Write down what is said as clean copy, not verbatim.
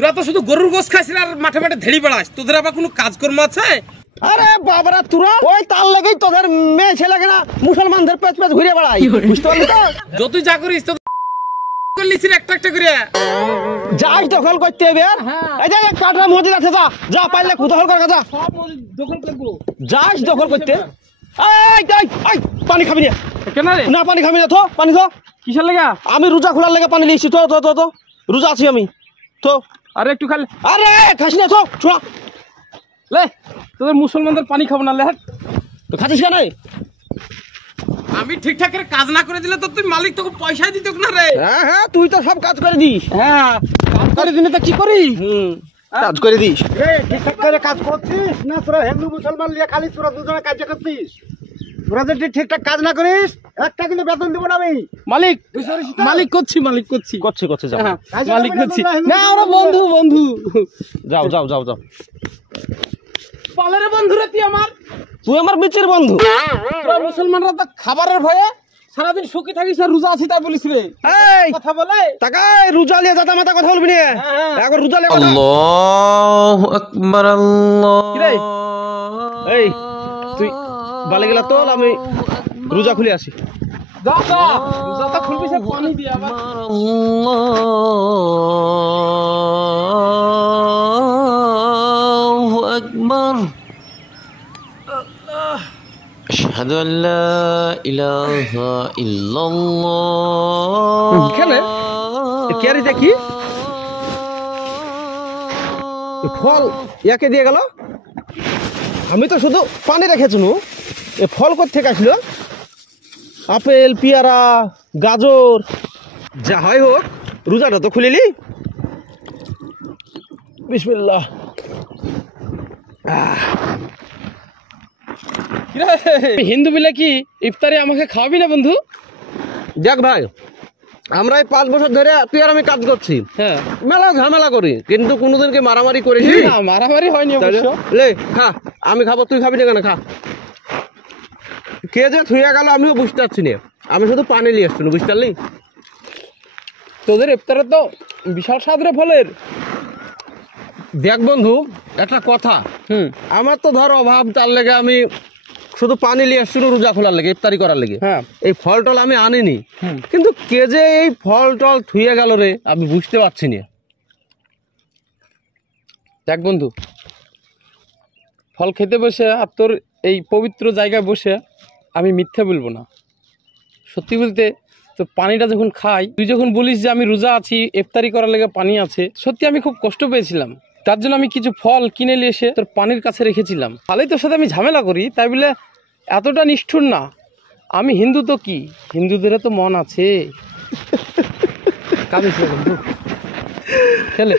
তোরা তো শুধু গরুর গোশ খাইছিস আর মাঠে মাঠে ধেড়ি বেড়াস, তোদের আবার কোনো কাজকর্ম আছে? আরে বাবারা তোরা ওই তার লেগেই তোদের মেয়ে ছেলেকে না মুসলমানদের পেছ পেছ ঘুরে বেড়াই, বুঝতে পারলি তো? যতই যা করিস তো করলিছিস একটা একটা করে। যাস দখল করতে হবে। এই যে কাটরা মসজিদ আছে, যা যা পাইলে দখল কর, যা সব দখল করবো। যাস দখল করতে। এই এই এই পানি খাবি না? কেন রে? না পানি খাবি না, তো পানি তো কিসের লাগা? আমি রোজা খোলার লেগে পানি নিয়েছি, তো তো তো তো রোজা আছি আমি তো। আরে একটু খালি। আরে খাস না তো, ছোড়া লে তোদের মুসলমানদের পানি খাবো না, লে তো খাচ্ছিস কেন? আমি ঠিকঠাক করে কাজ না করে দিলে তো তুই মালিক তোকে পয়সাই দিত না রে। হ্যাঁ হ্যাঁ, তুই তো সব কাজ করে দিস। হ্যাঁ কাজ করে দিলে তো কি করি? কাজ করে দিস। ঠিকঠাক করে কাজ করছিস না? তোরা হিন্দু মুসলমান লিয়ে খালি তোরা দুজনে কাজ করছিস। তোরা যদি ঠিকঠাক কাজ না করিস একটা কিন্তু বেতন দেবো না আমি। মালিক মালিক করছি, মালিক করছি, করছে যাও। হ্যাঁ মালিক করছি না, আমরা বন্ধু বন্ধু। যাও যাও যাও যাও। পালের বন্ধু রে তুই আমার, তুই আমার বিচের বন্ধু। তোরা মুসলমানরা তো খাবারের ভয়ে সারাদিন সুখী থাকিস আর রোজা আছি তাই বলিস রে। এই কথা বলে তাকাই রোজা লিয়ে যাতা মাতা কথা বলবি না। একবার রোজা লিয়ে কথা। আল্লাহু আকবার কি রে? এই তুই বালে গেলা তোল, আমি রোজা খুলে আসি। যা যা রোজা তো খুলবি, সে পানি দিয়ে আবার। আল্লাহু আকবার আশহাদু আল্লা ইলাহা ইল্লাল্লাহ। কেন কে রে দেখি ফল ইয়াকে দিয়ে গেল? আমি তো শুধু পানি রেখেছি, এ ফল কোথেকে আসলো? আপেল, পেয়ারা, গাজর, যা হয় হোক রোজাটা তো খুলিলি। বিসমিল্লাহ। হিন্দু মিলে কি ইফতারে আমাকে খাওয়াবি না বন্ধু? দেখ ভাই, আমরা এই 5 বছর ধরে তুই আর আমি কাজ করছি, হ্যাঁ মেলা ঝামেলা করি, কিন্তু কোনোদিনকে মারামারি করেছি না? মারামারি হয়নি অবশ্য। লে খা, আমি খাবো, তুই খাবি না কেন? খা। কে যে থুয়ে গেল আমিও বুঝতে পারছি না, আমি শুধু পানি নিয়ে আসছি, বুঝতে পারলি? তোদের ইফতারে তো বিশাল স্বাদ রে ফলের। দেখ বন্ধু একটা কথা, আমার তো ধর অভাব, তার লেগে আমি শুধু পানি নিয়ে আসছি রোজা খোলার লেগে, ইফতারি করার লেগে। হ্যাঁ এই ফল টল আমি আনিনি, কিন্তু কে যে এই ফল টল থুয়ে গেল রে আমি বুঝতে পারছি না। দেখ বন্ধু, ফল খেতে বসে আর তোর এই পবিত্র জায়গায় বসে আমি মিথ্যে বলবো না, সত্যি বলতে তো পানিটা যখন খাই, তুই যখন বলিস যে আমি রোজা আছি ইফতারি করার লেগে পানি আছে, সত্যি আমি খুব কষ্ট পেয়েছিলাম। তার জন্য আমি কিছু ফল কিনে নিয়ে এসে তোর পানির কাছে রেখেছিলাম। তাহলেই তোর সাথে আমি ঝামেলা করি তাই বলে এতটা নিষ্ঠুর না। আমি হিন্দু তো কি, হিন্দুদেরও তো মন আছে। কাঁদিস না বন্ধু, খেলে।